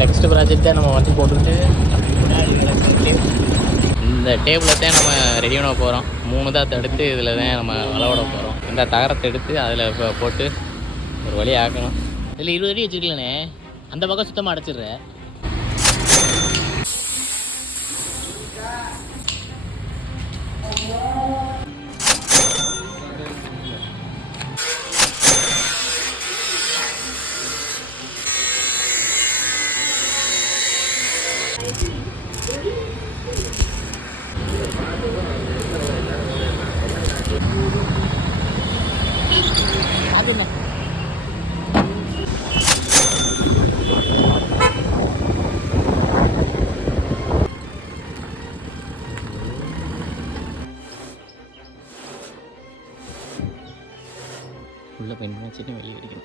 Next ப்ராஜெக்டை நம்ம வண்டி போட்டுக்கிட்டு இந்த டேபிளில் தான் நம்ம ரெடி பண்ண போகிறோம். 3 தான் தடுத்து இதில் தான் நம்ம வளவிட போகிறோம். இந்த தகரத்தை எடுத்து அதில் போட்டு ஒரு வழி ஆக்கணும். இதில் 20 அடி வச்சுருக்கலண்ணே, அந்த பக்கம் சுத்தமாக அடைச்சிடுறேன். உள்ள போய் நினைச்சிட்டு வெளியே அடிக்கணும்.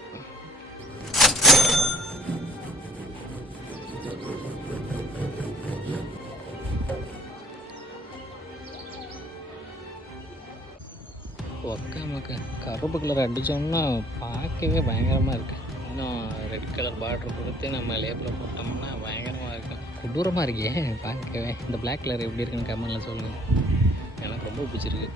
ஒக்காமக்கா கருப்பு கலர் அடித்தோம்னா பார்க்கவே பயங்கரமாக இருக்குது. இன்னும் ரெட் கலர் பார்டர் கொடுத்து நம்ம லேபில் போட்டோம்னா பயங்கரமாக இருக்கும். கொடூரமாக இருக்கே பார்க்கவே. இந்த பிளாக் கலர் எப்படி இருக்குன்னு கமெண்ட்டில் சொல்லுங்கள். எனக்கு ரொம்ப பிடிச்சிருக்கு.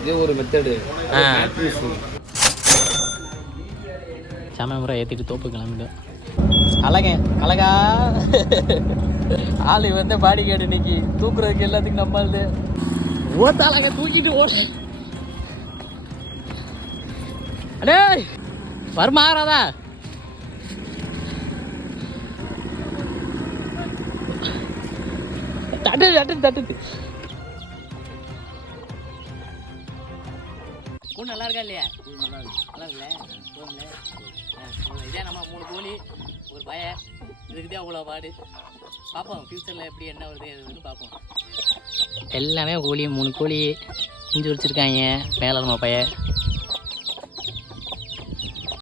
இது ஒரு மெத்தடு. சாமி ஏற்றிட்டு தோப்பு கிளம்பிட்டோம். அழகா ஆளு வந்து பாடி கேட்டு இன்னைக்கு தூக்குறதுக்கு எல்லாத்துக்கும் நம்மளுது ஓட்ட அழகா தூக்கிட்டு ஓட. அடே வருமாறாதா தட்டு கூழ் நல்லா இருக்கா இல்லையா? நல்லா இருக்குல்ல. இதே நம்ம 3 கோழி ஒரு பய இதுக்குதான் அவ்வளோ பாடு. பார்ப்போம் ஃப்யூச்சரில் எப்படி என்ன வருது எதுன்னு பார்ப்போம். எல்லாமே கோழி 3 கோழி குஞ்சு வச்சுருக்காங்க. மேலே நம்ம பையன்